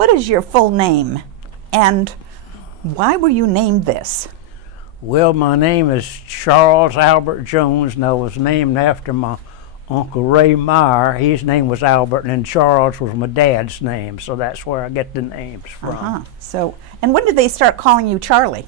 What is your full name, and why were you named this? Well, my name is Charles Albert Jones, and I was named after my Uncle Ray Meyer. His name was Albert, and then Charles was my dad's name, so that's where I get the names from. So, and when did they start calling you Charley?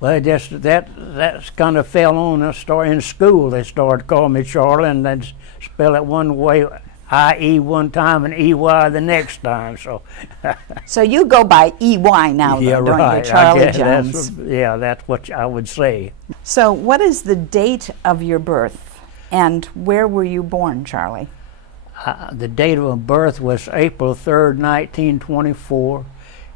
Well, that's kind of fell on us. In school, they started calling me Charlie, and they'd spell it one way, I-E one time and E-Y the next time. So, so you go by E-Y now, yeah, though, right. don't you, Charley Jones? That's what I would say. So what is the date of your birth, and where were you born, Charley? The date of my birth was April 3rd, 1924,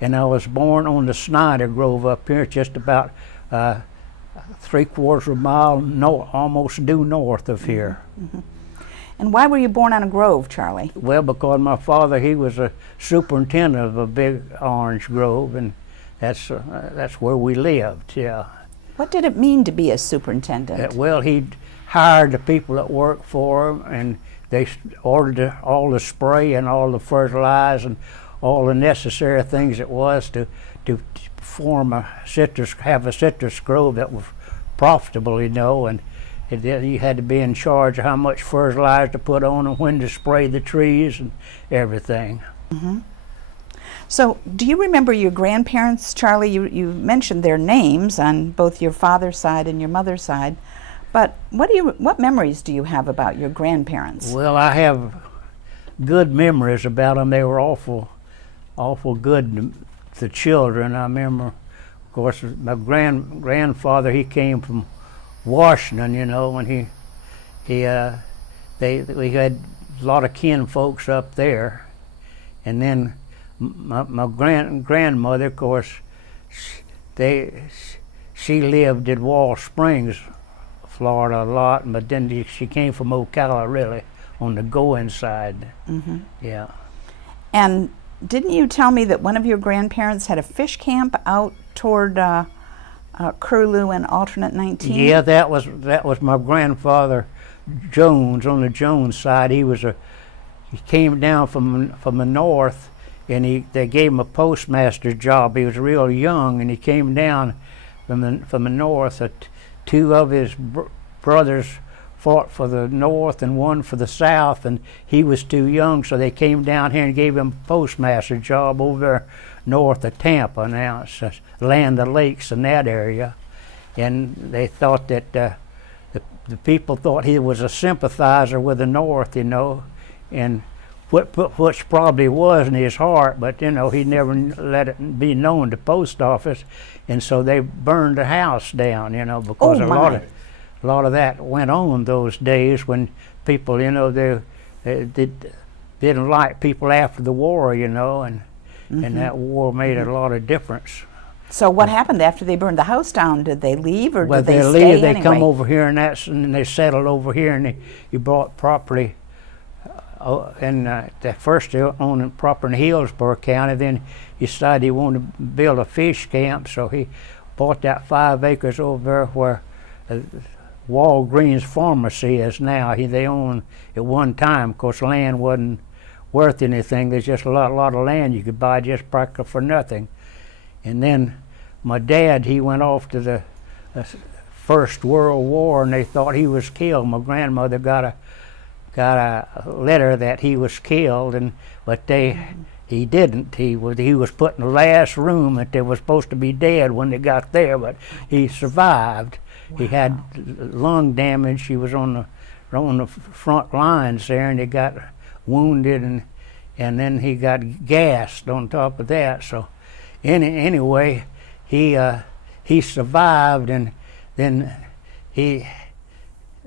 and I was born on the Snyder Grove up here, just about 3/4 of a mile almost due north of here. Mm-hmm. And why were you born on a grove, Charley? Well, because my father, he was a superintendent of a big orange grove, and that's where we lived. Yeah. What did it mean to be a superintendent? Well, he hired the people that worked for him, and they ordered all the spray and all the fertilizer and all the necessary things it was to form have a citrus grove that was profitable, you know, and you had to be in charge of how much fertilizer to put on and when to spray the trees and everything. Mm-hmm. So, do you remember your grandparents, Charley? You mentioned their names on both your father's side and your mother's side, but what memories do you have about your grandparents? Well, I have good memories about them. They were awful good to children. I remember, of course, my grandfather. He came from Washington, you know, when we had a lot of kin folks up there, and then my grandmother, of course, she lived in Wall Springs, Florida, a lot, but then she came from Ocala, really, on the going side. Mm-hmm. Yeah. And didn't you tell me that one of your grandparents had a fish camp out toward Curlew and Alternate 19? Yeah, that was my grandfather Jones on the Jones side. He came down from the north, and they gave him a postmaster's job. He was real young, and he came down from the north. Two of his brothers fought for the north and one for the south, and he was too young, so they came down here and gave him a postmaster job over there north of Tampa. Now it's Land of Lakes in that area, and they thought that the people thought he was a sympathizer with the north, you know, and which probably was in his heart, but you know, he never let it be known to post office, and so they burned the house down, you know, because a lot of that went on those days when people, you know, they didn't like people after the war, you know, and that war made a lot of difference. So what happened after they burned the house down? Did they leave, or did they stay leave? They anyway? come over here, and they settled over here, and they bought property. And at first they owned property in Hillsborough County. Then he decided he wanted to build a fish camp, so he bought that 5 acres over there where Walgreens Pharmacy is now. They owned at one time. Of course, land wasn't worth anything. There's just a lot of land you could buy just practically for nothing. And then my dad, he went off to the First World War, and they thought he was killed. My grandmother got a letter that he was killed, but he didn't. He was put in the last room that they was supposed to be dead when they got there, but he survived. Wow. He had lung damage. He was on the front lines there, and he got wounded, and then he got gassed on top of that. So anyway, he survived, and then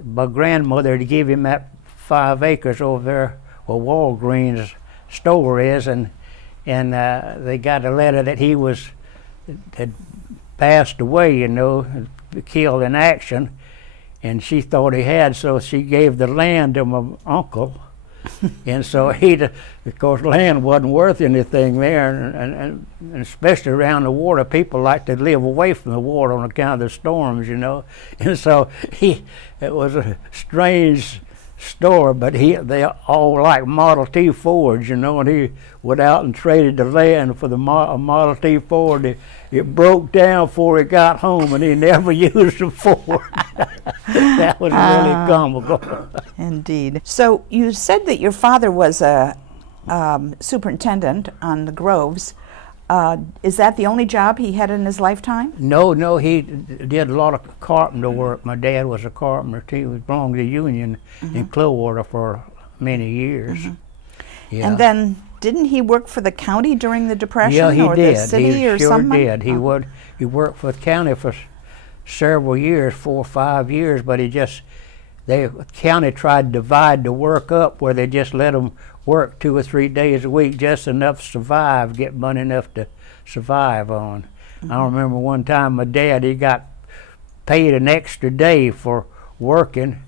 my grandmother to give him that 5 acres over there where Walgreens store is, and they got a letter that he had passed away, you know, killed in action, and she thought he had, so she gave the land to my uncle. And so of course, land wasn't worth anything there, and especially around the water, people like to live away from the water on account of the storms, you know. And so it was a strange store, but they all like Model T Fords, you know, and he went out and traded the land for the Model T Ford. It broke down before he got home, and he never used the Ford. That was really comical. Indeed. So you said that your father was a superintendent on the Groves. Is that the only job he had in his lifetime? No, he did a lot of carpenter work. My dad was a carpenter too. He belonged to the union in Clearwater for many years. Yeah. And then didn't he work for the county during the Depression? Yeah, he or did. The city He or sure something? did. He worked for the county for several years, 4 or 5 years, but the county tried to divide the work up where they just let them work 2 or 3 days a week, just enough to survive, get money enough to survive on. I remember one time my dad, he got paid an extra day for working,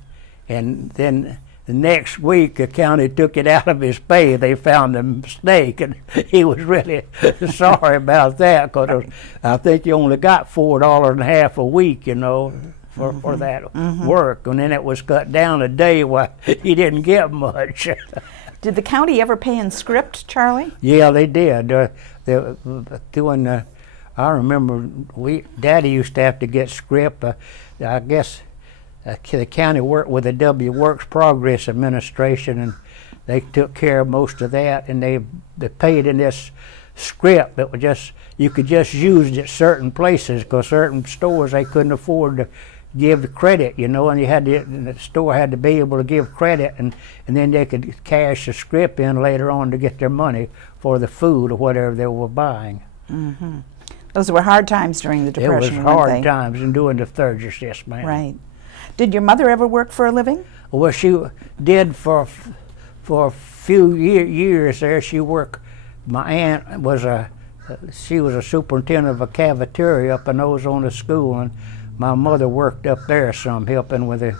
and then the next week the county took it out of his pay. They found a mistake, and he was really sorry about that, because I think he only got $4.50 a week, you know, for that work, and then it was cut down a day while he didn't get much. Did the county ever pay in script, Charlie? Yeah, they did. I remember Daddy used to have to get script. I guess the county worked with the W Works Progress Administration, and they took care of most of that, and they paid in this script that was just, you could just use it at certain places, because certain stores they couldn't afford to give the credit, you know, and the store had to be able to give credit, and then they could cash the script in later on to get their money for the food or whatever they were buying. Those were hard times during the Depression, It was weren't hard they? times in doing the Thurgis, yes, ma'am. Right. Did your mother ever work for a living? Well, she did for a few years there. She worked. My aunt was she was a superintendent of a cafeteria up in Ozona School, and my mother worked up there some, helping with the,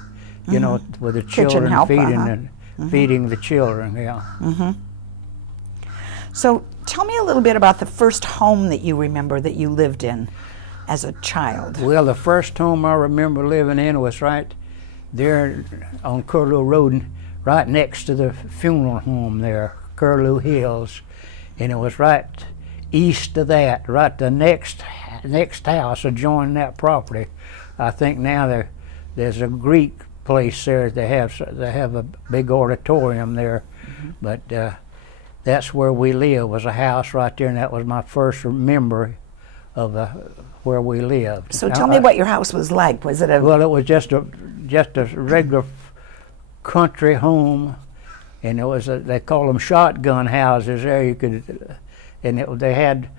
you know, with the Kitchen children, help, feeding the children. Yeah. So tell me a little bit about the first home that you remember that you lived in as a child. Well, the first home I remember living in was right there on Curlew Road, right next to the funeral home there, Curlew Hills, and it was right east of that, right the next house adjoining that property. I think now there's a Greek place there. They have a big auditorium there, but that's where we lived, was a house right there, and that was my first memory of where we lived. So tell me what your house was like. Was it a... Well, it was just a regular country home, and it was they call them shotgun houses there. You could, and they had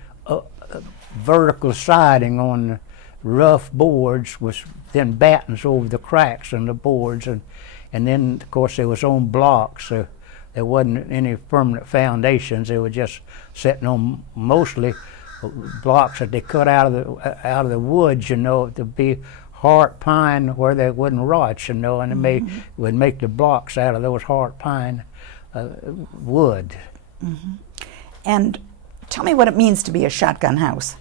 vertical siding on the rough boards with then battens over the cracks in the boards, and then of course they was on blocks. So there wasn't any permanent foundations. They were just sitting on mostly blocks that they cut out of the woods, you know, to be heart pine where they wouldn't rot, you know, and they would make the blocks out of those heart pine wood. And tell me what it means to be a shotgun house.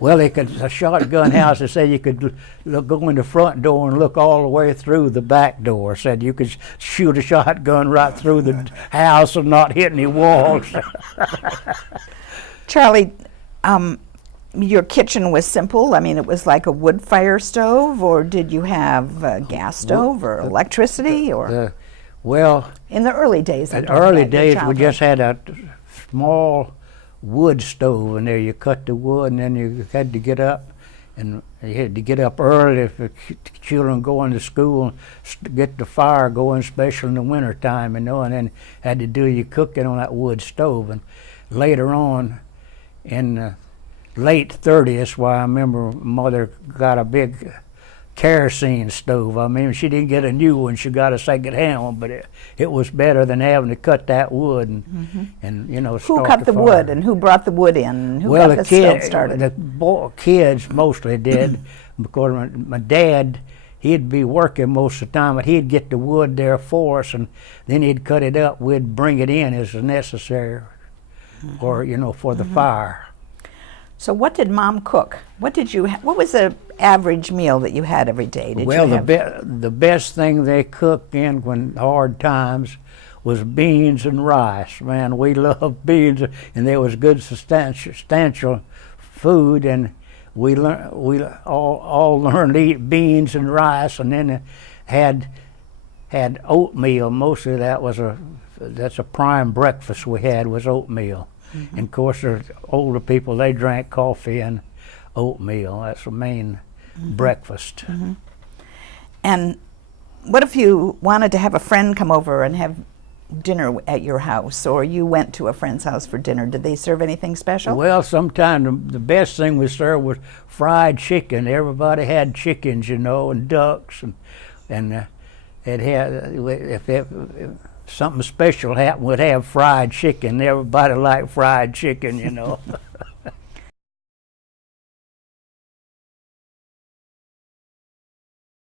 Well, a shotgun house, they said you could go in the front door and look all the way through the back door. Said you could shoot a shotgun right through the house and not hit any walls. Charlie, your kitchen was simple. I mean, it was like a wood fire stove, or did you have a gas stove or electricity? Or well, in the early days. In the early days, we just had a small wood stove in there. You cut the wood, and then you had to get up, and you had to get up early if the children going to school, get the fire going, especially in the winter time, you know, and then had to do your cooking on that wood stove. And later on, in the late 30s, why I remember Mother got a big kerosene stove. I mean, she didn't get a new one; she got a second-hand one, but it was better than having to cut that wood and you know. Who cut the wood, and who brought the wood in? Who got the stove started? The kids mostly did, because my dad, he'd be working most of the time, but he'd get the wood there for us, and then he'd cut it up. We'd bring it in as necessary, or you know, for the fire. So what did Mom cook? What did you? What was the average meal that you had every day? Did Well, you have the best thing they cooked in when hard times was beans and rice. Man, we loved beans, and there was good substantial food, and we all learned to eat beans and rice, and then had oatmeal. Mostly that's a prime breakfast we had, was oatmeal. And of course, the older people, they drank coffee and oatmeal. That's the main breakfast. And what if you wanted to have a friend come over and have dinner at your house, or you went to a friend's house for dinner? Did they serve anything special? Well, sometimes the best thing we served was fried chicken. Everybody had chickens, and ducks, and it had, if something special happened, we'd have fried chicken. Everybody liked fried chicken,